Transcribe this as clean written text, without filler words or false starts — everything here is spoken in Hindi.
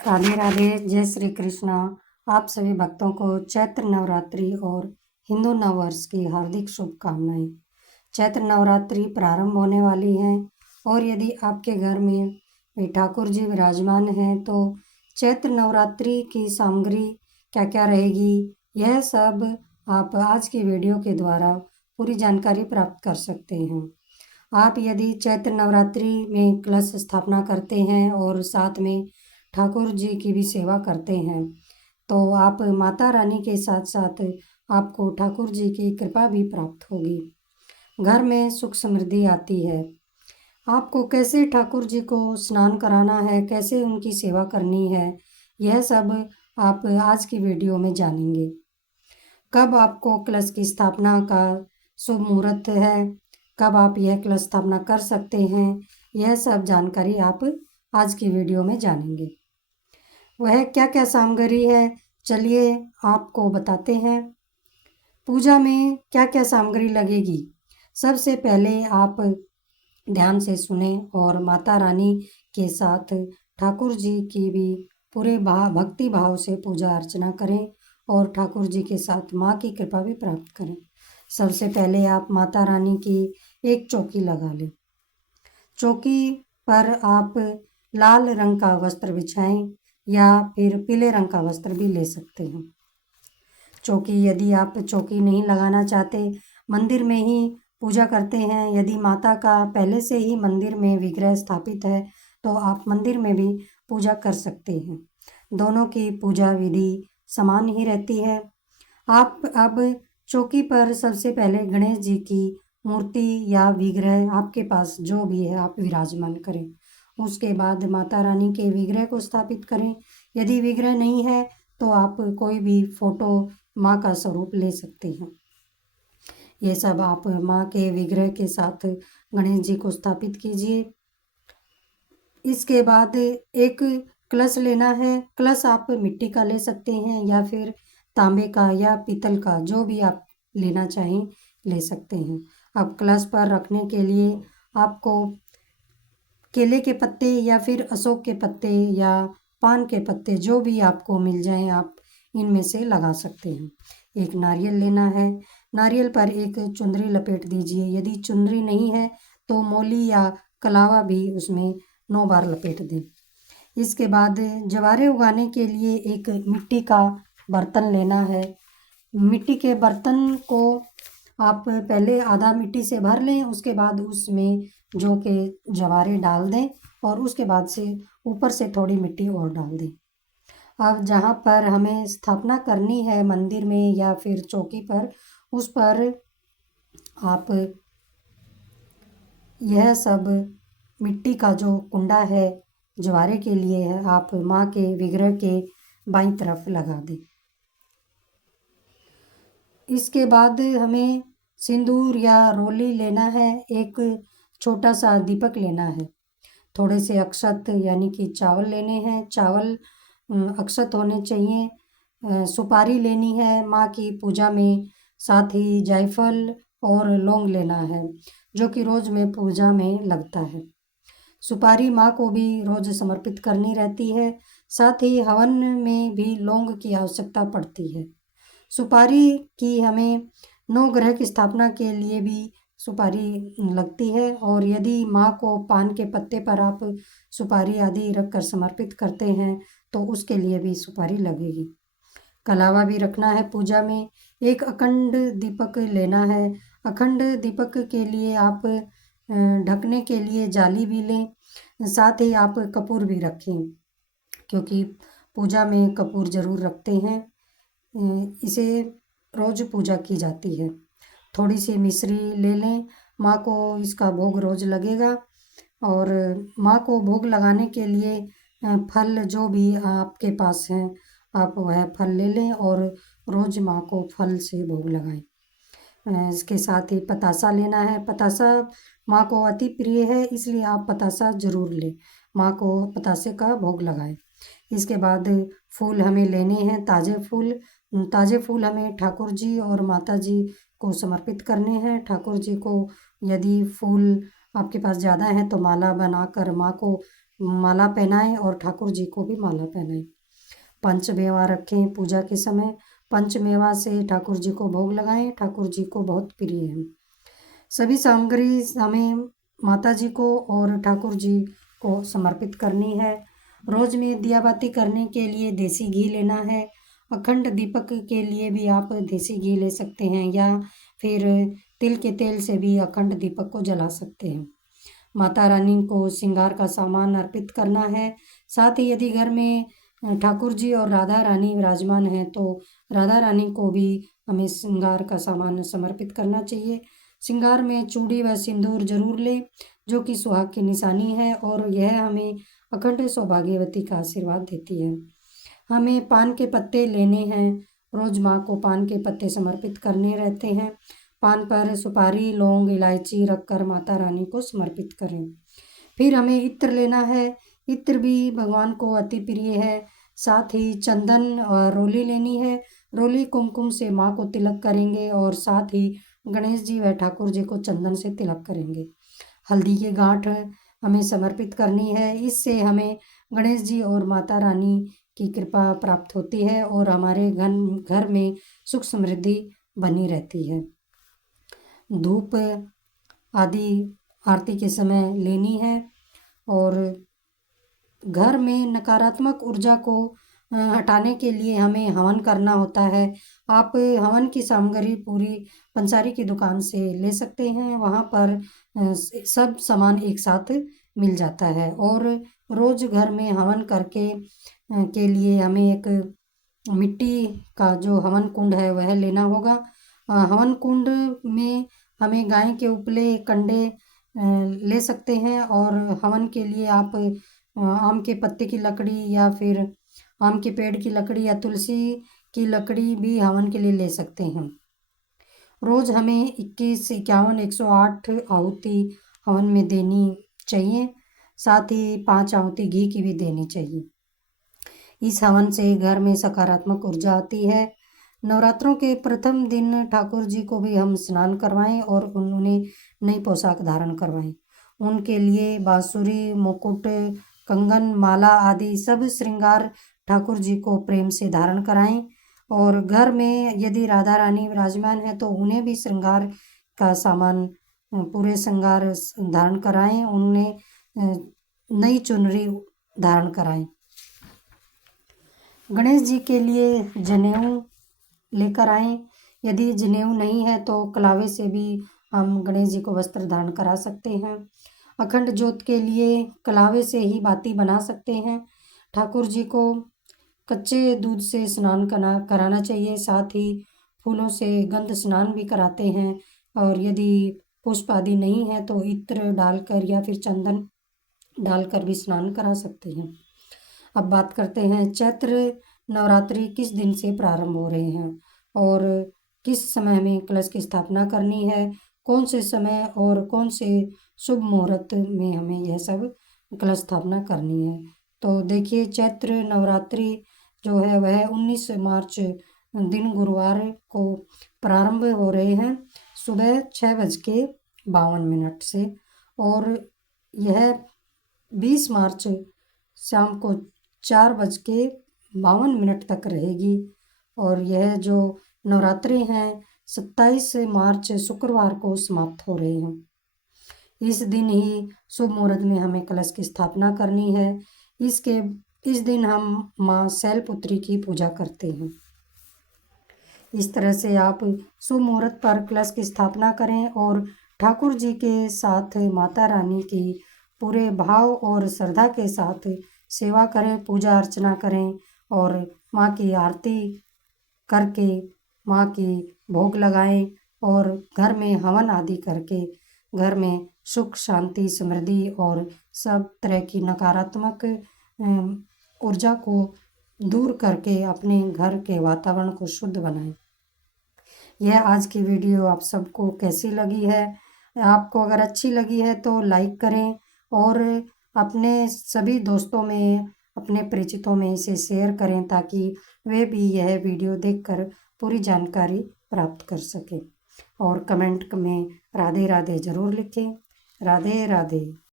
राधे राधे, जय श्री कृष्णा। आप सभी भक्तों को चैत्र नवरात्रि और हिंदू नववर्ष की हार्दिक शुभकामनाएं। चैत्र नवरात्रि प्रारंभ होने वाली है और यदि आपके घर में ठाकुर जी विराजमान हैं तो चैत्र नवरात्रि की सामग्री क्या क्या रहेगी, यह सब आप आज की वीडियो के द्वारा पूरी जानकारी प्राप्त कर सकते हैं। आप यदि चैत्र नवरात्रि में कलश स्थापना करते हैं और साथ में ठाकुर जी की भी सेवा करते हैं तो आप माता रानी के साथ साथ आपको ठाकुर जी की कृपा भी प्राप्त होगी। घर में सुख समृद्धि आती है। आपको कैसे ठाकुर जी को स्नान कराना है, कैसे उनकी सेवा करनी है, यह सब आप आज की वीडियो में जानेंगे। कब आपको कलश की स्थापना का शुभ मुहूर्त है, कब आप यह कलश स्थापना कर सकते हैं, यह सब जानकारी आप आज की वीडियो में जानेंगे। वह क्या क्या सामग्री है, चलिए आपको बताते हैं। पूजा में क्या क्या सामग्री लगेगी, सबसे पहले आप ध्यान से सुने और माता रानी के साथ ठाकुर जी की भी पूरे भक्ति भाव से पूजा अर्चना करें और ठाकुर जी के साथ माँ की कृपा भी प्राप्त करें। सबसे पहले आप माता रानी की एक चौकी लगा लें। चौकी पर आप लाल रंग का वस्त्र बिछाएं या फिर पीले रंग का वस्त्र भी ले सकते हैं। चौकी यदि आप चौकी नहीं लगाना चाहते, मंदिर में ही पूजा करते हैं, यदि माता का पहले से ही मंदिर में विग्रह स्थापित है तो आप मंदिर में भी पूजा कर सकते हैं। दोनों की पूजा विधि समान ही रहती है। आप अब चौकी पर सबसे पहले गणेश जी की मूर्ति या विग्रह आपके पास जो भी है आप विराजमान करें। उसके बाद माता रानी के विग्रह को स्थापित करें। यदि विग्रह नहीं है तो आप कोई भी फोटो माँ का स्वरूप ले सकते हैं। ये सब आप माँ के विग्रह के साथ गणेश जी को स्थापित कीजिए। इसके बाद एक कलश लेना है। कलश आप मिट्टी का ले सकते हैं या फिर तांबे का या पीतल का, जो भी आप लेना चाहें ले सकते हैं। अब कलश पर रखने के लिए आपको केले के पत्ते या फिर अशोक के पत्ते या पान के पत्ते जो भी आपको मिल जाएं आप इनमें से लगा सकते हैं। एक नारियल लेना है। नारियल पर एक चुनरी लपेट दीजिए। यदि चुनरी नहीं है तो मौली या कलावा भी उसमें 9 बार लपेट दें। इसके बाद जवारे उगाने के लिए एक मिट्टी का बर्तन लेना है। मिट्टी के बर्तन को आप पहले आधा मिट्टी से भर लें, उसके बाद उसमें जो के जवारे डाल दें और उसके बाद से ऊपर से थोड़ी मिट्टी और डाल दें। अब जहाँ पर हमें स्थापना करनी है मंदिर में या फिर चौकी पर, उस पर आप यह सब मिट्टी का जो कुंडा है जवारे के लिए है, आप माँ के विग्रह के बाईं तरफ लगा दें। इसके बाद हमें सिंदूर या रोली लेना है। एक छोटा सा दीपक लेना है। थोड़े से अक्षत यानी कि चावल लेने हैं। चावल अक्षत होने चाहिए। सुपारी लेनी है माँ की पूजा में। साथ ही जायफल और लौंग लेना है जो कि रोज़ में पूजा में लगता है। सुपारी माँ को भी रोज़ समर्पित करनी रहती है। साथ ही हवन में भी लौंग की आवश्यकता पड़ती है। सुपारी की हमें 9 ग्रह की स्थापना के लिए भी सुपारी लगती है और यदि माँ को पान के पत्ते पर आप सुपारी आदि रख कर समर्पित करते हैं तो उसके लिए भी सुपारी लगेगी। कलावा भी रखना है पूजा में। एक अखंड दीपक लेना है। अखंड दीपक के लिए आप ढकने के लिए जाली भी लें। साथ ही आप कपूर भी रखें क्योंकि पूजा में कपूर ज़रूर रखते हैं। इसे रोज़ पूजा की जाती है। थोड़ी सी मिश्री ले लें। माँ को इसका भोग रोज़ लगेगा और माँ को भोग लगाने के लिए फल जो भी आपके पास हैं आप वह फल ले लें और रोज़ माँ को फल से भोग लगाएं। इसके साथ ही पतासा लेना है। पतासा माँ को अति प्रिय है, इसलिए आप पतासा ज़रूर लें। माँ को पतासे का भोग लगाएं। इसके बाद फूल हमें लेने हैं, ताज़े फूल। ताज़े फूल हमें ठाकुर जी और माता जी को समर्पित करने हैं। ठाकुर जी को यदि फूल आपके पास ज़्यादा है तो माला बनाकर माँ को माला पहनाएं और ठाकुर जी को भी माला पहनाएं। पंचमेवा रखें पूजा के समय। पंचमेवा से ठाकुर जी को भोग लगाएं, ठाकुर जी को बहुत प्रिय है। सभी सामग्री हमें माता जी को और ठाकुर जी को समर्पित करनी है। रोज में दिया बाती करने के लिए देसी घी लेना है। अखंड दीपक के लिए भी आप देसी घी ले सकते हैं या फिर तिल के तेल से भी अखंड दीपक को जला सकते हैं। माता रानी को श्रृंगार का सामान अर्पित करना है। साथ ही यदि घर में ठाकुर जी और राधा रानी विराजमान हैं तो राधा रानी को भी हमें श्रृंगार का सामान समर्पित करना चाहिए। श्रृंगार में चूड़ी व सिंदूर जरूर लें, जो कि सुहाग की निशानी है और यह हमें अखंड सौभाग्यवती का आशीर्वाद देती है। हमें पान के पत्ते लेने हैं। रोज माँ को पान के पत्ते समर्पित करने रहते हैं। पान पर सुपारी, लौंग, इलायची रखकर माता रानी को समर्पित करें। फिर हमें इत्र लेना है। इत्र भी भगवान को अति प्रिय है। साथ ही चंदन और रोली लेनी है। रोली कुमकुम से माँ को तिलक करेंगे और साथ ही गणेश जी व ठाकुर जी को चंदन से तिलक करेंगे। हल्दी की गांठ हमें समर्पित करनी है। इससे हमें गणेश जी और माता रानी की कृपा प्राप्त होती है और हमारे घर में सुख समृद्धि बनी रहती है। धूप आदि आरती के समय लेनी है और घर में नकारात्मक ऊर्जा को हटाने के लिए हमें हवन करना होता है। आप हवन की सामग्री पूरी पंसारी की दुकान से ले सकते हैं। वहाँ पर सब सामान एक साथ मिल जाता है और रोज घर में हवन करके के लिए हमें एक मिट्टी का जो हवन कुंड है वह लेना होगा। हवन कुंड में हमें गाय के उपले कंडे ले सकते हैं और हवन के लिए आप आम के पत्ते की लकड़ी या फिर आम के पेड़ की लकड़ी या तुलसी की लकड़ी भी हवन के लिए ले सकते हैं। रोज हमें 21, 51, 108 आहुति हवन में देनी चाहिए। साथ ही 5 आहुति घी की भी देनी चाहिए। इस हवन से घर में सकारात्मक ऊर्जा आती है। नवरात्रों के प्रथम दिन ठाकुर जी को भी हम स्नान करवाएं और उन्हें नई पोशाक धारण करवाएं। उनके लिए बांसुरी, मुकुट, कंगन, माला आदि सब श्रृंगार ठाकुर जी को प्रेम से धारण कराएं और घर में यदि राधा रानी विराजमान है तो उन्हें भी श्रृंगार का सामान पूरे श्रृंगार धारण कराएं। उन्हें नई चुनरी धारण कराएं। गणेश जी के लिए जनेऊ लेकर आएं। यदि जनेऊ नहीं है तो कलावे से भी हम गणेश जी को वस्त्र धारण करा सकते हैं। अखंड ज्योत के लिए कलावे से ही बाती बना सकते हैं। ठाकुर जी को कच्चे दूध से स्नान कराना चाहिए। साथ ही फूलों से गंध स्नान भी कराते हैं और यदि पुष्प आदि नहीं है तो इत्र डालकर या फिर चंदन डालकर भी स्नान करा सकते हैं। अब बात करते हैं चैत्र नवरात्रि किस दिन से प्रारंभ हो रहे हैं और किस समय हमें कलश की स्थापना करनी है, कौन से समय और कौन से शुभ मुहूर्त में हमें यह सब कलश स्थापना करनी है। तो देखिए चैत्र नवरात्रि जो है वह 19 मार्च दिन गुरुवार को प्रारंभ हो रहे हैं सुबह 6:52 से और यह 20 मार्च शाम को 4:52 तक रहेगी और यह जो नवरात्रि हैं 27 मार्च शुक्रवार को समाप्त हो रहे हैं। इस दिन ही शुभ मुहूर्त में हमें कलश की स्थापना करनी है। इस दिन हम माँ शैलपुत्री की पूजा करते हैं। इस तरह से आप शुभ मुहूर्त पर कलश की स्थापना करें और ठाकुर जी के साथ माता रानी की पूरे भाव और श्रद्धा के साथ सेवा करें, पूजा अर्चना करें और माँ की आरती करके माँ की भोग लगाएं और घर में हवन आदि करके घर में सुख, शांति, समृद्धि और सब तरह की नकारात्मक ऊर्जा को दूर करके अपने घर के वातावरण को शुद्ध बनाएं। यह आज की वीडियो आप सबको कैसी लगी है? आपको अगर अच्छी लगी है तो लाइक करें और अपने सभी दोस्तों में, अपने परिचितों में इसे शेयर करें ताकि वे भी यह वीडियो देखकर पूरी जानकारी प्राप्त कर सकें और कमेंट में राधे राधे ज़रूर लिखें। राधे राधे।